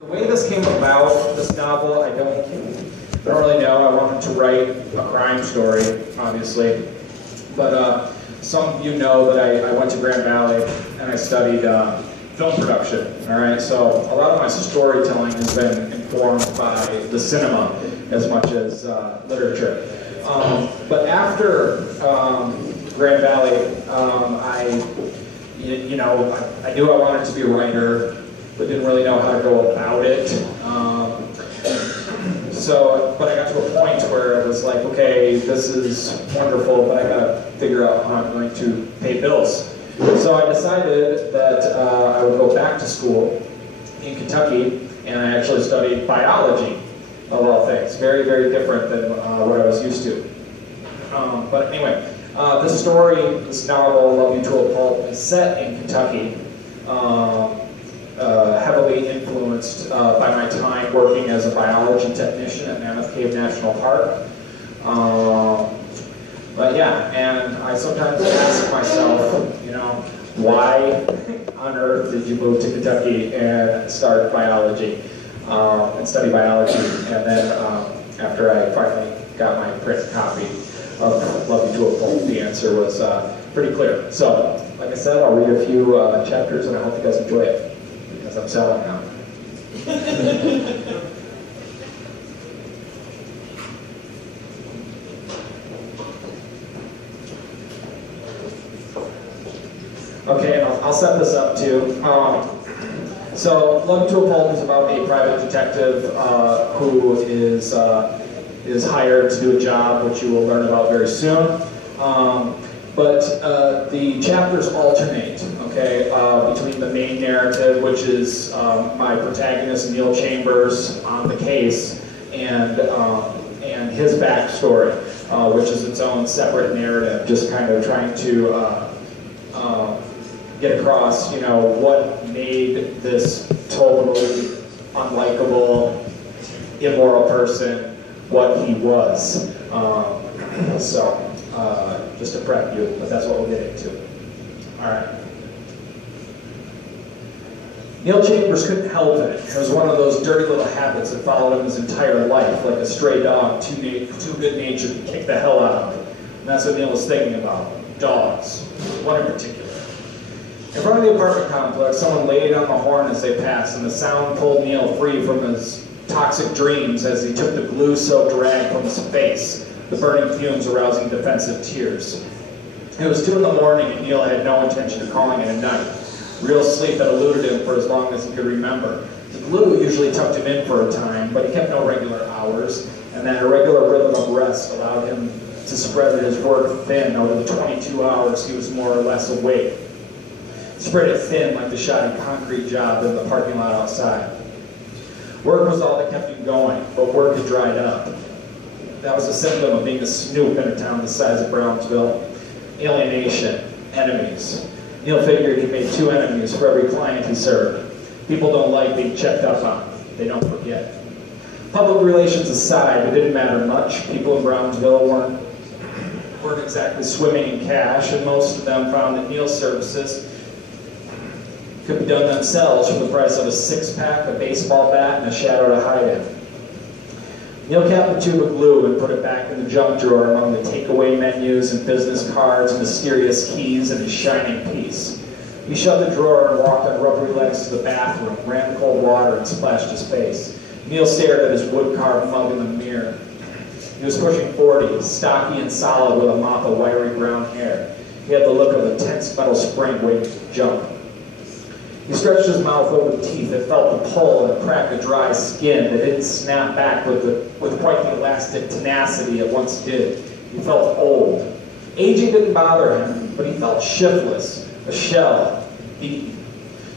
The way this came about, this novel, I don't really know. I wanted to write a crime story, obviously. But some of you know that I went to Grand Valley and I studied film production, all right? So a lot of my storytelling has been informed by the cinema as much as literature. But after Grand Valley, I knew I wanted to be a writer, but didn't really know how to go about it. But I got to a point where it was like, okay, this is wonderful, but I gotta figure out how I'm going to pay bills. So I decided that I would go back to school in Kentucky, and I actually studied biology, of all things. Very, very different than what I was used to. But anyway, this story, this novel, You To A Pulp, is set in Kentucky. Heavily influenced by my time working as a biology technician at Mammoth Cave National Park. But yeah, and I sometimes ask myself, why on earth did you move to Kentucky and start biology and study biology? And then after I finally got my print copy of Love You To A Pulp, the answer was pretty clear. So, like I said, I'll read a few chapters and I hope you guys enjoy it. I'm selling now. Okay, and I'll set this up too. So, Love You To A Pulp is about a private detective who is hired to do a job, which you will learn about very soon. But the chapters alternate, okay, between the main narrative, which is my protagonist, Neil Chambers, on the case, and his backstory, which is its own separate narrative, just kind of trying to get across, what made this totally unlikable, immoral person what he was. Just to prep you, but that's what we'll get into. All right. Neil Chambers couldn't help it. It was one of those dirty little habits that followed him his entire life, like a stray dog, too good-natured to kick the hell out of. And that's what Neil was thinking about, dogs, one in particular. In front of the apartment complex, someone laid on the horn as they passed, and the sound pulled Neil free from his toxic dreams as he took the glue-soaked rag from his face, the burning fumes arousing defensive tears. It was 2 in the morning and Neil had no intention of calling it a night. Real sleep had eluded him for as long as he could remember. The glue usually tucked him in for a time, but he kept no regular hours, and that irregular rhythm of rest allowed him to spread his work thin over the 22 hours he was more or less awake. Spread it thin like the shoddy concrete job in the parking lot outside. Work was all that kept him going, but work had dried up. That was a symptom of being a snoop in a town the size of Brownsville. Alienation, enemies. Neil figured he made 2 enemies for every client he served. People don't like being checked up on. They don't forget. Public relations aside, it didn't matter much. People in Brownsville weren't exactly swimming in cash, and most of them found that Neil's services could be done themselves for the price of a 6-pack, a baseball bat, and a shadow to hide in. Neil capped the tube of glue and put it back in the junk drawer among the takeaway menus and business cards, mysterious keys, and his shining piece. He shut the drawer and walked on rubbery legs to the bathroom, ran the cold water, and splashed his face. Neil stared at his wood-carved mug in the mirror. He was pushing 40, stocky and solid with a mop of wiry brown hair. He had the look of a tense metal spring waiting to jump. He stretched his mouth over the teeth that felt the pull and cracked the dry skin that didn't snap back with quite the elastic tenacity it once did. He felt old. Aging didn't bother him, but he felt shiftless, a shell, beaten.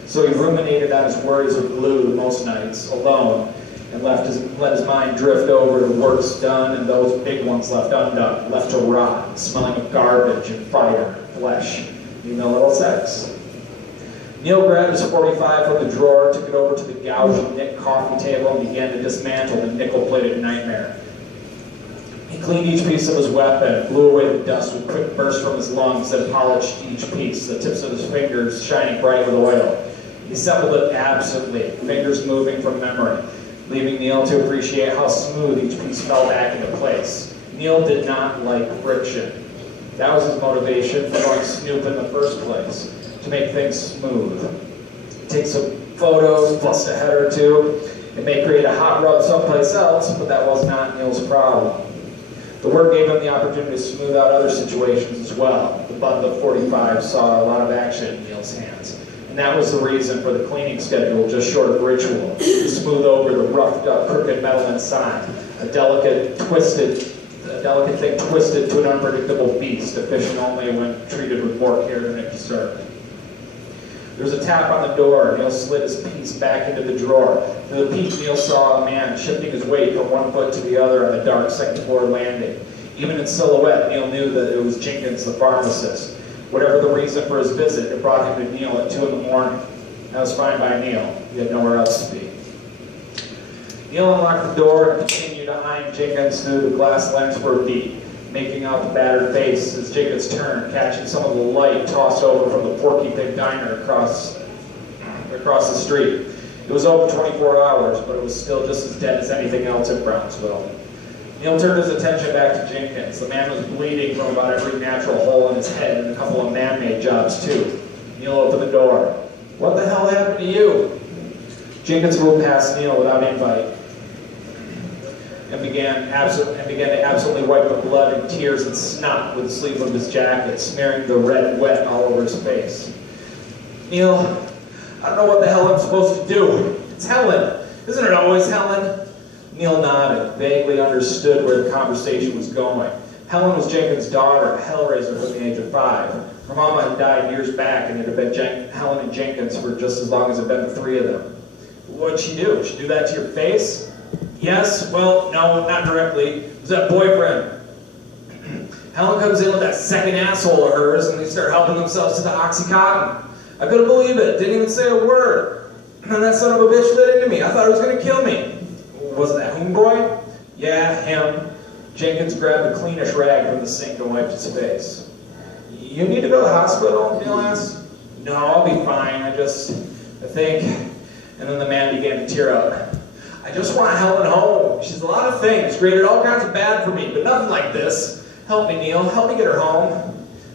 So he ruminated on his worries of glue most nights, alone, and let his mind drift over to works done and those big ones left undone, left to rot, smelling of garbage and fire, flesh, even a little sex. Neil grabbed his .45 from the drawer, took it over to the gouged nick coffee table, and began to dismantle the nickel-plated nightmare. He cleaned each piece of his weapon, blew away the dust with quick bursts from his lungs, then polished each piece, the tips of his fingers shining bright with oil. He assembled it absently, fingers moving from memory, leaving Neil to appreciate how smooth each piece fell back into place. Neil did not like friction. That was his motivation for going snoop in the first place, to make things smooth. Take some photos, bust a head or two. It may create a hot rub someplace else, but that was not Neil's problem. The work gave him the opportunity to smooth out other situations as well. The butt of the 45 saw a lot of action in Neil's hands. And that was the reason for the cleaning schedule, just short of ritual, to smooth over the roughed up, crooked metal inside. A delicate thing twisted to an unpredictable beast, efficient only when treated with more care than it deserved. There was a tap on the door. Neil slid his piece back into the drawer. Through the peek, Neil saw a man shifting his weight from one foot to the other on the dark second floor landing. Even in silhouette, Neil knew that it was Jenkins, the pharmacist. Whatever the reason for his visit, it brought him to Neil at 2 in the morning. That was fine by Neil. He had nowhere else to be. Neil unlocked the door and continued eyeing Jenkins through the glass lens for a beat, making out the battered face as Jenkins turned, catching some of the light tossed over from the Porky Pig Diner across the street. It was over 24 hours, but it was still just as dead as anything else in Brownsville. Neil turned his attention back to Jenkins. The man was bleeding from about every natural hole in his head and a couple of man-made jobs too. Neil opened the door. "What the hell happened to you?" Jenkins moved past Neil without invite and began to absently wipe the blood and tears and snot with the sleeve of his jacket, smearing the red wet all over his face. "Neil, I don't know what the hell I'm supposed to do. It's Helen. Isn't it always Helen?" Neil nodded, vaguely understood where the conversation was going. Helen was Jenkins' daughter, a hellraiser from the age of 5. Her mama had died years back, and it had been Helen and Jenkins for just as long as it had been the three of them. "What'd she do? She do that to your face?" "Yes, well, no, not directly. It was that boyfriend." Helen comes in with that second asshole of hers, and they start helping themselves to the Oxycontin. I couldn't believe it. Didn't even say a word. And that son of a bitch lit into me. I thought he was going to kill me. "Was that homeboy?" "Yeah, him." Jenkins grabbed a cleanish rag from the sink and wiped his face. "You need to go to the hospital?" Neil asked. "No, I'll be fine. I think..." And then the man began to tear up. "I just want Helen home. She's a lot of things, created all kinds of bad for me, but nothing like this. Help me, Neil. Help me get her home."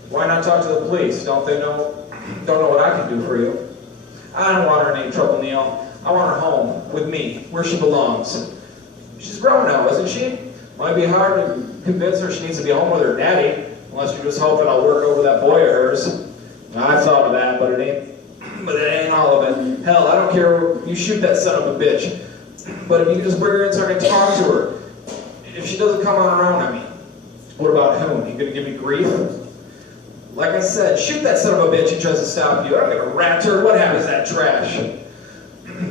"Why not talk to the police? Don't know what I can do for you?" "I don't want her in any trouble, Neil. I want her home, with me, where she belongs." "She's grown now, isn't she? Might be hard to convince her she needs to be home with her daddy, unless you're just hoping I'll work over that boy of hers." "I've thought of that, but it ain't all of it. Hell, I don't care. You shoot that son of a bitch. But if you can just bring her in so I can talk to her. If she doesn't come on her own, I mean." "What about him? You gonna give me grief?" "Like I said, shoot that son of a bitch who tries to stop you. I don't give a rat turd what happens to that trash."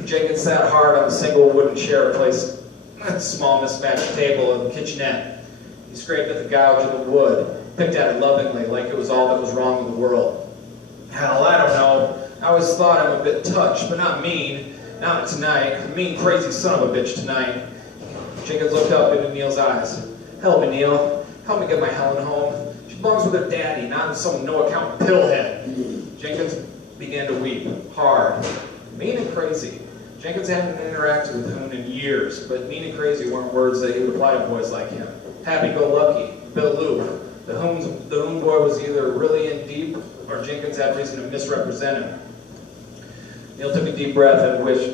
Jenkins sat hard on a single wooden chair placed at a small mismatched table in the kitchenette. He scraped at the gouge of the wood, picked at it lovingly like it was all that was wrong in the world. "Hell, I don't know. I always thought I'm a bit touched, but not mean. Not tonight. A mean, crazy son of a bitch tonight." Jenkins looked up into Neil's eyes. "Help me, Neil. Help me get my Helen home. She belongs with her daddy, not in some no-account pillhead." Jenkins began to weep, hard. Mean and crazy. Jenkins hadn't interacted with Hoon in years, but mean and crazy weren't words that he would apply to boys like him. Happy-go-lucky, Bill Loop. The Hoon boy was either really in deep, or Jenkins had reason to misrepresent him. Neil took a deep breath and wished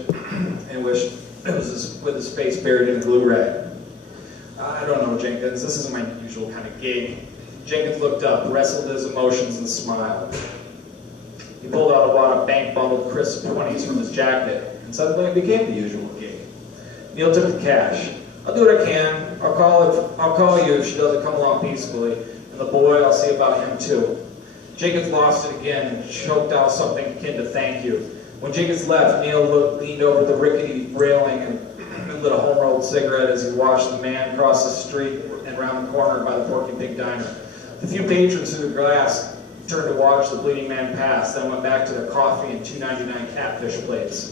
it was with his face buried in a glue rag. "I don't know, Jenkins. This isn't my usual kind of gig." Jenkins looked up, wrestled his emotions, and smiled. He pulled out a wad of bank-bundled crisp 20s from his jacket, and suddenly it became the usual gig. Neil took the cash. "I'll do what I can. I'll call you if she doesn't come along peacefully. And the boy, I'll see about him too." Jenkins lost it again and choked out something akin to "thank you." When Jenkins left, Neil leaned over the rickety railing and lit a home-rolled cigarette as he watched the man cross the street and round the corner by the Porky Pig Diner. The few patrons through the glass turned to watch the bleeding man pass, then went back to their coffee and $2.99 catfish plates.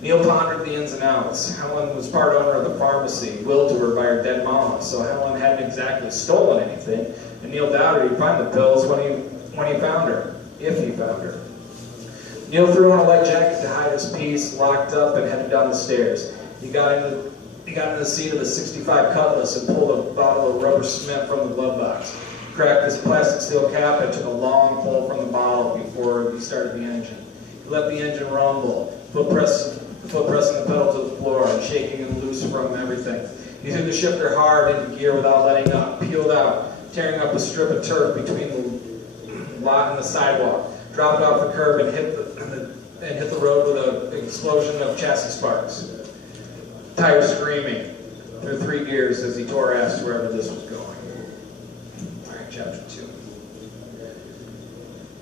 Neil pondered the ins and outs. Helen was part owner of the pharmacy, willed to her by her dead mama, so Helen hadn't exactly stolen anything, and Neil doubted he'd find the pills when he found her, if he found her. Neil threw on a light jacket to hide his piece, locked up, and headed down the stairs. He got into the seat of the 65 Cutlass and pulled a bottle of rubber cement from the glove box. He cracked his plastic steel cap and took a long pull from the bottle before he started the engine. He let the engine rumble, foot pressing the pedal to the floor and shaking him loose from everything. He threw the shifter hard into gear without letting up, peeled out, tearing up a strip of turf between the lot and the sidewalk, dropped off the curb and hit the road with an explosion of chassis sparks. Tires screaming through 3 gears as he tore ass wherever this was going. All right, chapter 2.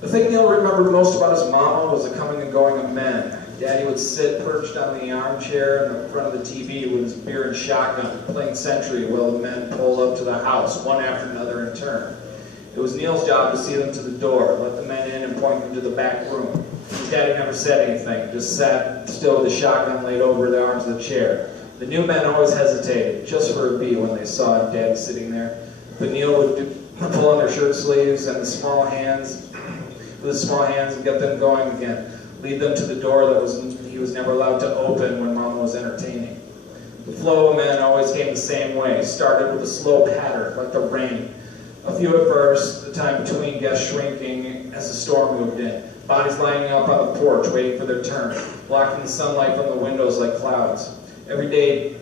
The thing Neil remembered most about his mama was the coming and going of men. Daddy would sit perched on the armchair in the front of the TV with his beer and shotgun, playing sentry while the men pulled up to the house, one after another in turn. It was Neil's job to see them to the door, let the men in and point them to the back room. His daddy never said anything, just sat still with the shotgun laid over the arms of the chair. The new men always hesitated, just for a beat, when they saw Daddy sitting there. But Neil would pull on their shirt sleeves and with his small hands and get them going again. Lead them to the door that he was never allowed to open when Mama was entertaining. The flow of men always came the same way, started with a slow patter, like the rain. A few at first, the time between guests shrinking as the storm moved in. Bodies lining up on the porch, waiting for their turn, blocking the sunlight from the windows like clouds. Every day,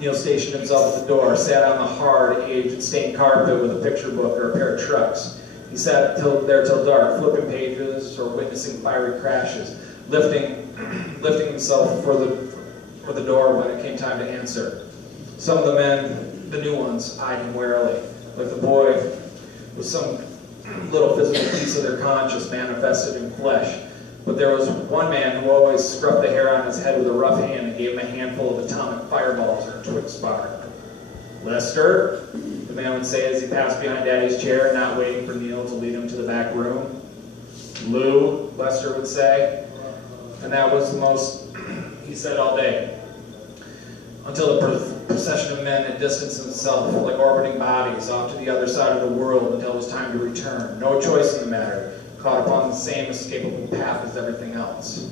Neil stationed himself at the door, sat on the hard, aged, stained carpet with a picture book or a pair of trucks. He sat there till dark, flipping pages or witnessing fiery crashes, lifting himself for the door when it came time to answer. Some of the men, the new ones, eyed him warily, like the boy with some little physical piece of their conscience manifested in flesh. But there was one man who always scrubbed the hair on his head with a rough hand and gave him a handful of atomic fireballs or a twig spark. "Lester," the man would say as he passed behind Daddy's chair, not waiting for Neil to lead him to the back room. "Lou," Lester would say. And that was the most he said all day. Until the procession of men had distanced himself like orbiting bodies off to the other side of the world until it was time to return. No choice in the matter, caught upon the same escapable path as everything else.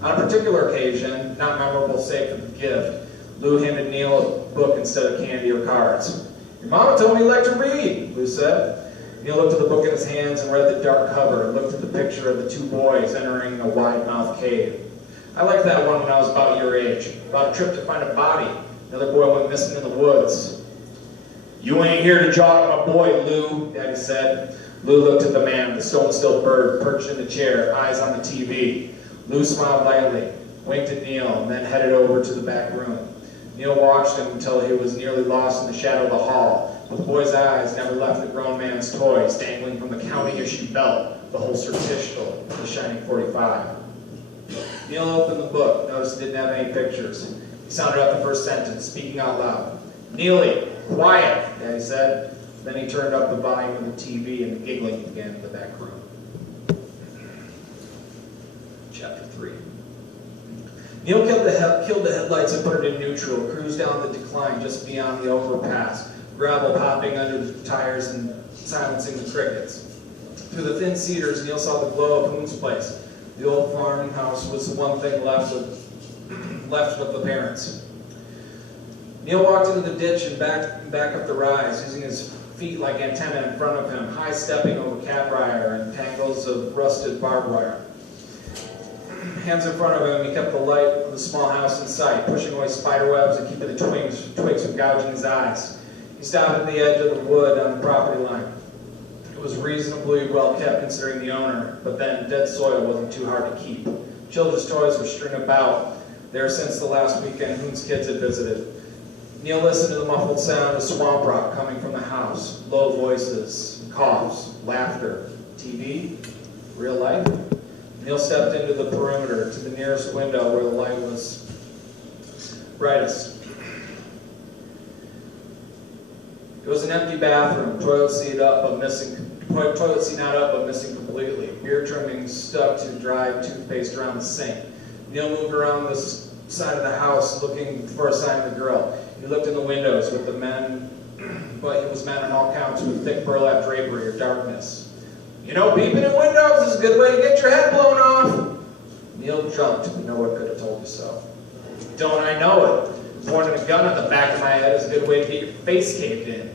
On a particular occasion, not memorable save for the gift, Lou handed Neil a book instead of candy or cards. "Your mama told me you liked to read," Lou said. Neil looked at the book in his hands and read the dark cover and looked at the picture of the 2 boys entering a wide-mouthed cave. "I liked that one when I was about your age, about a trip to find a body. Another boy went missing in the woods." "You ain't here to jaw my boy, Lou," Daddy said. Lou looked at the man, the stone-still bird perched in the chair, eyes on the TV. Lou smiled lightly, winked at Neil, and then headed over to the back room. Neil watched him until he was nearly lost in the shadow of the hall, but the boy's eyes never left the grown man's toys dangling from the county-issue belt, the holstered pistol, the shining .45. Neil opened the book, noticed it didn't have any pictures. He sounded out the first sentence, speaking out loud. "Neely, quiet," Daddy said. Then he turned up the volume of the TV and the giggling began in the back room. Chapter 3. Neil killed the headlights and put it in neutral, cruised down the decline just beyond the overpass, gravel popping under the tires and silencing the crickets. Through the thin cedars, Neil saw the glow of Hoon's place. The old farmhouse was the one thing left with the parents. Neil walked into the ditch and back up the rise, using his feet like antennae in front of him, high-stepping over catbrier and tangles of rusted barbed wire. Hands in front of him, he kept the light of the small house in sight, pushing away spider webs and keeping the twigs from gouging his eyes. He stopped at the edge of the wood on the property line. It was reasonably well kept considering the owner, but then dead soil wasn't too hard to keep. Children's toys were strewn about there since the last weekend Hoon's kids had visited. Neil listened to the muffled sound of swamp rock coming from the house, low voices, coughs, laughter, TV, real life. Neil stepped into the perimeter to the nearest window where the light was brightest. It was an empty bathroom, toilet seat not up but missing completely. Beer trimmings stuck to dried toothpaste around the sink. Neil moved around the side of the house looking for a sign of the girl. He looked in the windows with the men, but it was men on all counts with thick burlap drapery or darkness. "You know, peeping in windows is a good way to get your head blown off." Neil jumped, but no one could have told you so. Don't I know it? Pointing a gun at the back of my head is a good way to get your face caved in.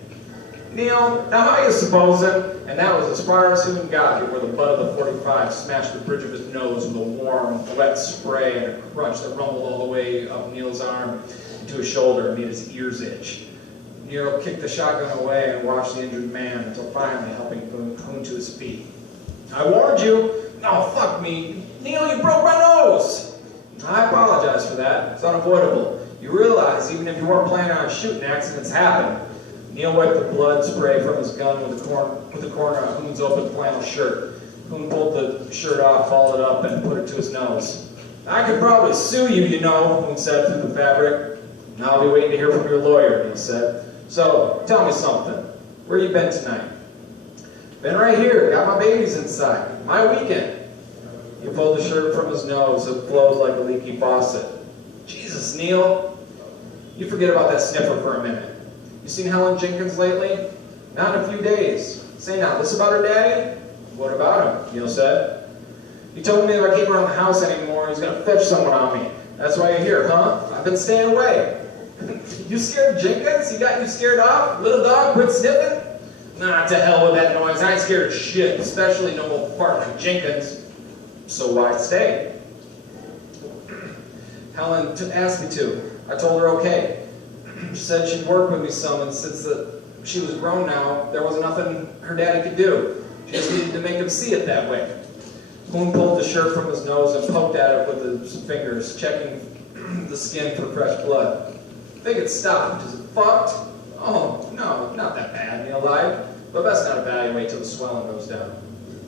Neil, now how you supposing? And that was as far as Hoon got before the butt of the 45 smashed the bridge of his nose with a warm, wet spray and a crunch that rumbled all the way up Neil's arm into his shoulder and made his ears itch. Neil kicked the shotgun away and watched the injured man until finally helping Hoon to his feet. I warned you. No, fuck me. Neil, you broke my nose. I apologize for that. It's unavoidable. You realize even if you weren't planning on shooting, accidents happen. Neil wiped the blood spray from his gun with the corner of Hoon's open flannel shirt. Hoon pulled the shirt off, followed it up, and put it to his nose. I could probably sue you, you know, Hoon said through the fabric. I'll be waiting to hear from your lawyer, Neil said. So, tell me something. Where you been tonight? Been right here. Got my babies inside. My weekend. He pulled the shirt from his nose. It flowed like a leaky faucet. Jesus, Neil. You forget about that sniffer for a minute. You seen Helen Jenkins lately? Not in a few days. Say now, this about her daddy? What about him? Neil said. He told me if I came around the house anymore, he's going to fetch someone on me. That's why you're here, huh? I've been staying away. You scared Jenkins? He got you scared off? Little dog, quit sniffing? Nah, to hell with that noise. I ain't scared of shit, especially no old fart like Jenkins. So why stay? Helen asked me to. I told her okay. She said she'd work with me some, and since she was grown now, there was nothing her daddy could do. She just needed to make him see it that way. Hoon pulled the shirt from his nose and poked at it with his fingers, checking the skin for fresh blood. I think it stopped. Is it fucked? Oh, no, not that bad, Neil lied. But best not evaluate till the swelling goes down.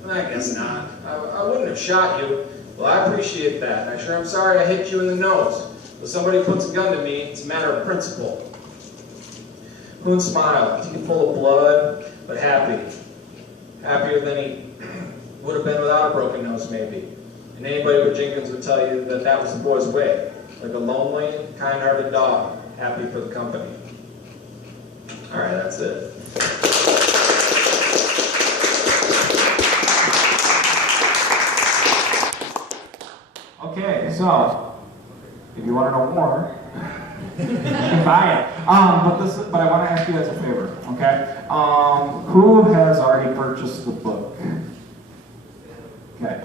I guess not. I wouldn't have shot you. Well, I appreciate that. I sure am sorry I hit you in the nose. If somebody puts a gun to me, it's a matter of principle. Hoon smiled. He was full of blood, but happy. Happier than he would have been without a broken nose, maybe. And anybody but Jenkins would tell you that that was the boy's way. Like a lonely, kind-hearted dog, happy for the company. All right, that's it. Okay, so if you want to know more, you can buy it. But I want to ask you guys a favor, okay? Who has already purchased the book? Okay.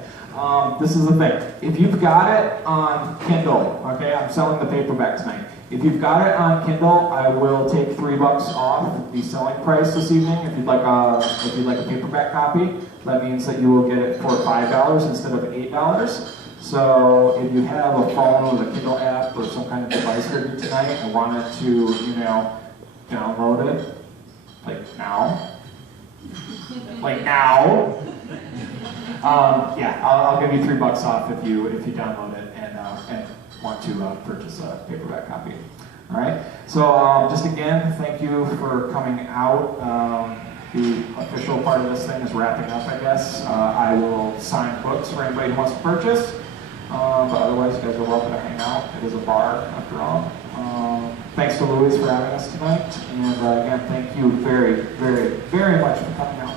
This is the thing. If you've got it on Kindle, okay, I'm selling the paperback tonight. If you've got it on Kindle, I will take $3 off the selling price this evening. If you'd like a paperback copy, that means that you will get it for $5 instead of $8. So if you have a phone with a Kindle app or some kind of device here tonight and wanted to, download it, like now, yeah, I'll give you $3 off if you download it and want to purchase a paperback copy. All right. So just again, thank you for coming out. The official part of this thing is wrapping up, I guess. I will sign books for anybody who wants to purchase. But otherwise, you guys are welcome to hang out. It is a bar, after all. Thanks to Louis for having us tonight. And again, thank you very, very, very much for coming out.